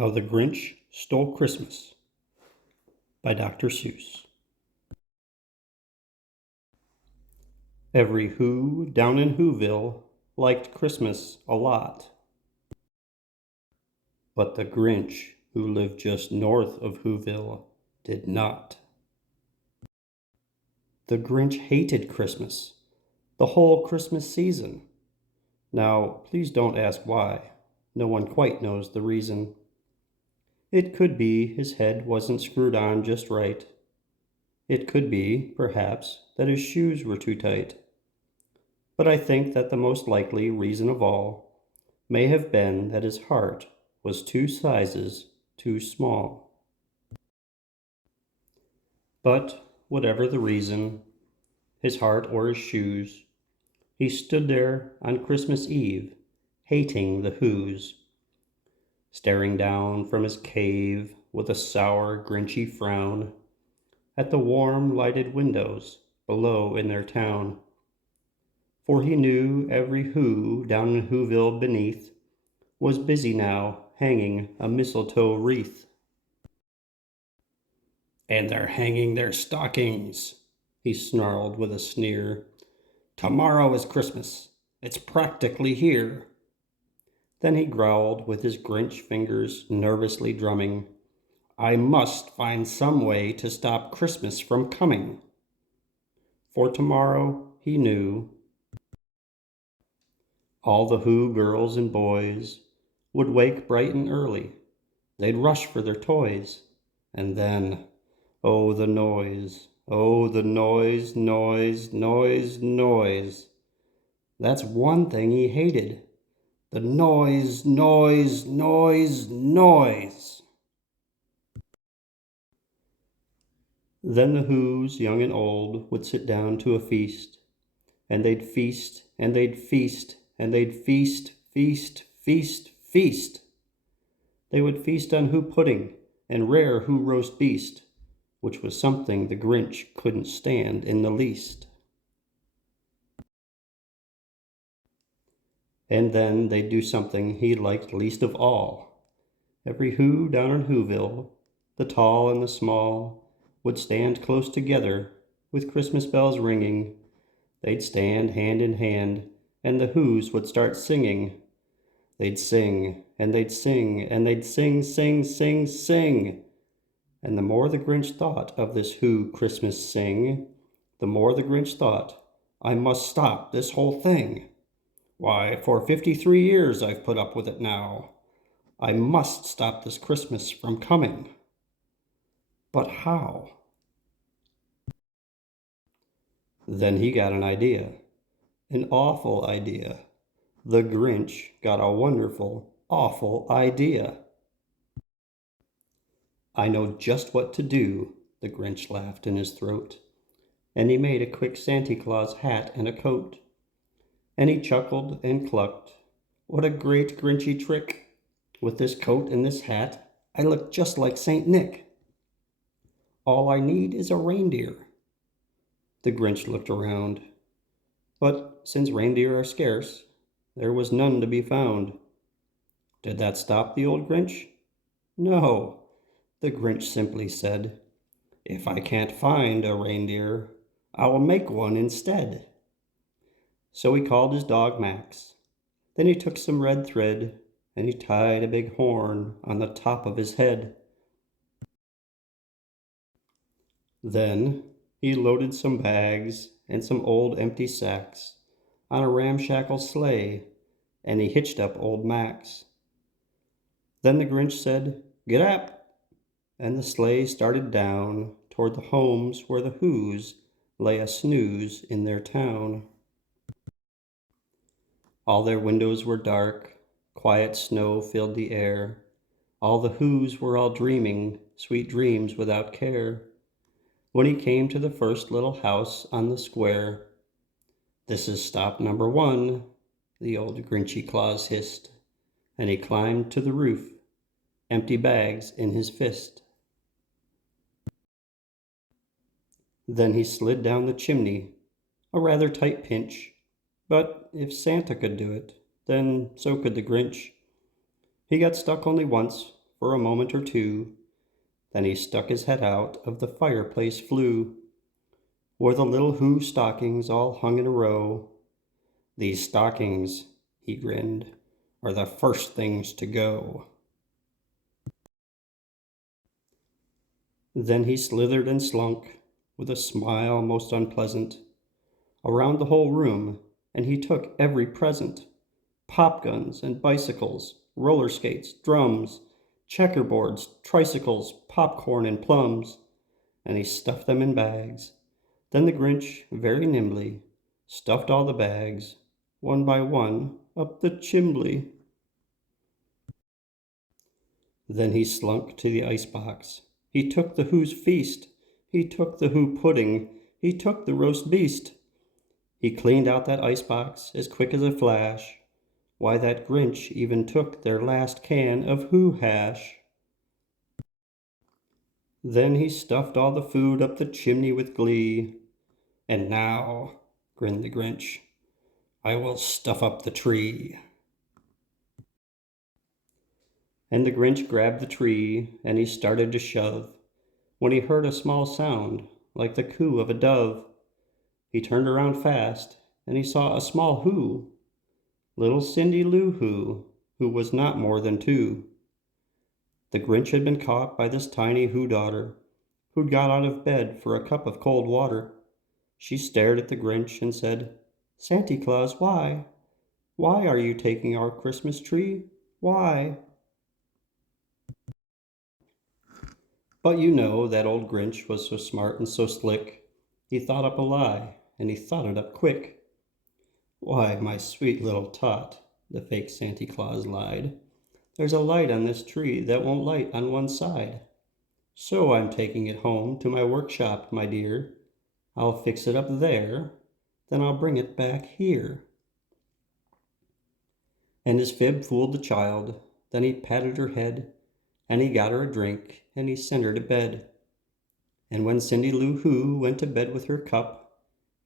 How the Grinch Stole Christmas by Dr. Seuss. Every Who down in Whoville liked Christmas a lot. But the Grinch, who lived just north of Whoville, did not. The Grinch hated Christmas, the whole Christmas season. Now, please don't ask why. No one quite knows the reason. It could be his head wasn't screwed on just right. It could be, perhaps, that his shoes were too tight. But I think that the most likely reason of all may have been that his heart was 2 sizes too small. But whatever the reason, his heart or his shoes, he stood there on Christmas Eve, hating the Whos, staring down from his cave with a sour, grinchy frown at the warm, lighted windows below in their town. For he knew every Who down in Whoville beneath was busy now hanging a mistletoe wreath. "And they're hanging their stockings," he snarled with a sneer. "Tomorrow is Christmas. It's practically here." Then he growled with his Grinch fingers nervously drumming, "I must find some way to stop Christmas from coming." For tomorrow, he knew, all the Who girls and boys would wake bright and early. They'd rush for their toys. And then, oh, the noise, oh, the noise, noise, noise, noise. That's one thing he hated. The noise, noise, noise, noise. Then the Whos, young and old, would sit down to a feast, and they'd feast, and they'd feast, and they'd feast, feast, feast, feast. They would feast on Who pudding and rare Who roast beast, which was something the Grinch couldn't stand in the least. And then they'd do something he liked least of all. Every Who down in Whoville, the tall and the small, would stand close together with Christmas bells ringing. They'd stand hand in hand, and the Whos would start singing. They'd sing, and they'd sing, and they'd sing, sing, sing, sing. And the more the Grinch thought of this Who Christmas sing, the more the Grinch thought, I must stop this whole thing. Why, for 53 years I've put up with it now. I must stop this Christmas from coming. But how? Then he got an idea, an awful idea. The Grinch got a wonderful, awful idea. "I know just what to do," the Grinch laughed in his throat. And he made a quick Santa Claus hat and a coat. And he chuckled and clucked, "What a great Grinchy trick! With this coat and this hat, I look just like Saint Nick. All I need is a reindeer." The Grinch looked around, but since reindeer are scarce, there was none to be found. Did that stop the old Grinch? No. The Grinch simply said, "If I can't find a reindeer, I will make one instead." So he called his dog Max. Then he took some red thread, and he tied a big horn on the top of his head. Then he loaded some bags and some old empty sacks on a ramshackle sleigh, and he hitched up old Max. Then the Grinch said, "Get-ap!" and the sleigh started down toward the homes where the Whos lay a snooze in their town. All their windows were dark, quiet snow filled the air. All the Whos were all dreaming sweet dreams without care. When he came to the first little house on the square, "This is stop number 1, the old Grinchy Claus hissed, and he climbed to the roof, empty bags in his fist. Then he slid down the chimney, a rather tight pinch, but if Santa could do it, then so could the Grinch. He got stuck only once, for a moment or two. Then he stuck his head out of the fireplace flue, where the little Who stockings all hung in a row. "These stockings," he grinned, "are the first things to go." Then he slithered and slunk, with a smile most unpleasant, around the whole room, and he took every present: pop guns and bicycles, roller skates, drums, checkerboards, tricycles, popcorn, and plums, and he stuffed them in bags. Then the Grinch, very nimbly, stuffed all the bags, one by one, up the chimbley. Then he slunk to the icebox. He took the Who's feast. He took the Who pudding. He took the roast beast. He cleaned out that icebox as quick as a flash. Why, that Grinch even took their last can of Who hash. Then he stuffed all the food up the chimney with glee. "And now," grinned the Grinch, "I will stuff up the tree." And the Grinch grabbed the tree, and he started to shove, when he heard a small sound, like the coo of a dove. He turned around fast, and he saw a small Who, little Cindy Lou Who was not more than 2. The Grinch had been caught by this tiny Who daughter, who'd got out of bed for a cup of cold water. She stared at the Grinch and said, "Santy Claus, why? Why are you taking our Christmas tree? Why?" But you know that old Grinch was so smart and so slick, he thought up a lie, and he thought it up quick. "Why, my sweet little tot," the fake Santy Claus lied, "there's a light on this tree that won't light on one side. So I'm taking it home to my workshop, my dear. I'll fix it up there, then I'll bring it back here." And his fib fooled the child. Then he patted her head, and he got her a drink, and he sent her to bed. And when Cindy Lou Who went to bed with her cup,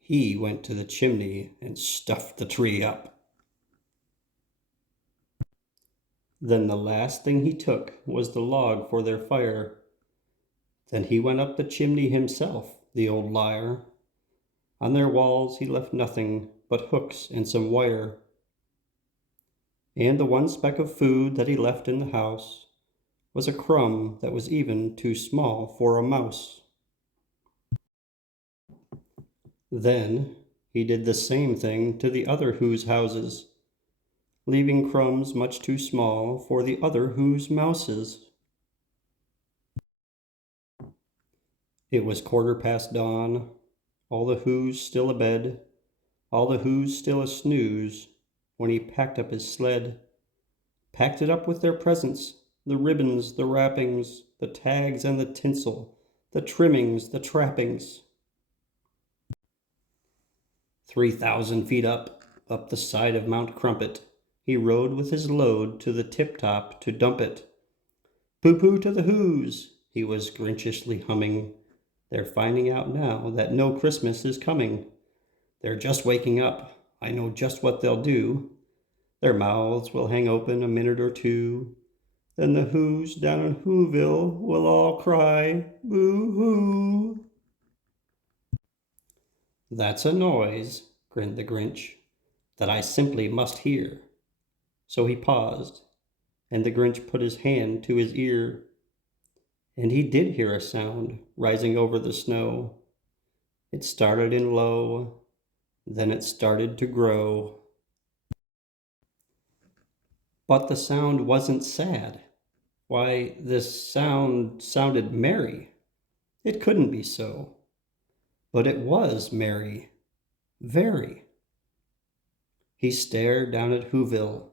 he went to the chimney and stuffed the tree up. Then the last thing he took was the log for their fire. Then he went up the chimney himself, the old liar. On their walls he left nothing but hooks and some wire. And the one speck of food that he left in the house was a crumb that was even too small for a mouse. Then he did the same thing to the other Who's houses, leaving crumbs much too small for the other Who's mouses. It was 1/4 past dawn, all the Who's still abed, all the Who's still a snooze, when he packed up his sled, packed it up with their presents, the ribbons, the wrappings, the tags and the tinsel, the trimmings, the trappings. 3,000 feet up the side of Mount Crumpet, he rode with his load to the tip-top to dump it. "Pooh-pooh to the Who's," he was grinchishly humming. "They're finding out now that no Christmas is coming. They're just waking up. I know just what they'll do. Their mouths will hang open a minute or two. Then the Who's down in Whoville will all cry, boo-hoo." "That's a noise," grinned the Grinch, "that I simply must hear." So he paused, and the Grinch put his hand to his ear. And he did hear a sound rising over the snow. It started in low, then it started to grow. But the sound wasn't sad. Why, this sound sounded merry. It couldn't be so. But it was merry, very. He stared down at Whoville.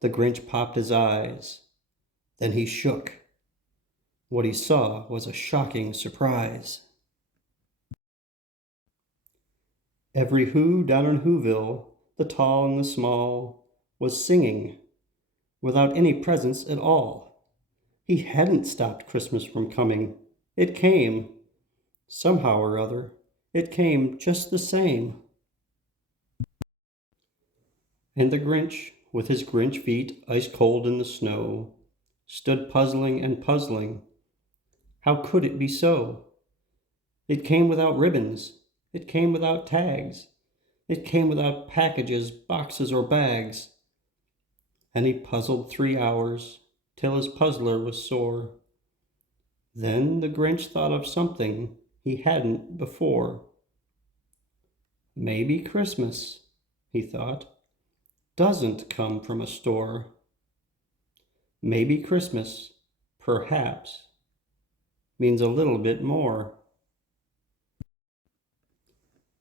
The Grinch popped his eyes. Then he shook. What he saw was a shocking surprise. Every Who down in Whoville, the tall and the small, was singing, without any presents at all. He hadn't stopped Christmas from coming. It came. Somehow or other, it came just the same. And the Grinch, with his Grinch feet ice cold in the snow, stood puzzling and puzzling. How could it be so? It came without ribbons. It came without tags. It came without packages, boxes, or bags. And he puzzled 3 hours, till his puzzler was sore. Then the Grinch thought of something he hadn't before. Maybe Christmas, he thought, doesn't come from a store. Maybe Christmas, perhaps, means a little bit more.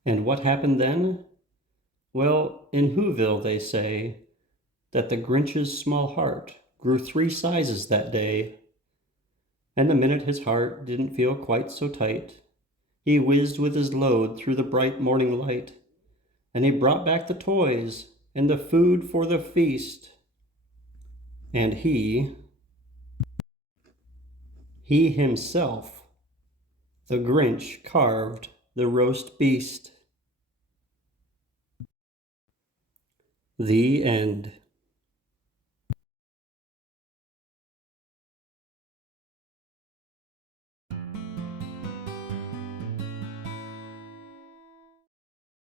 And what happened then? Well, in Whoville they say that the Grinch's small heart grew 3 sizes that day. And the minute his heart didn't feel quite so tight, he whizzed with his load through the bright morning light, and he brought back the toys and the food for the feast. And he himself, the Grinch, carved the roast beast. The end.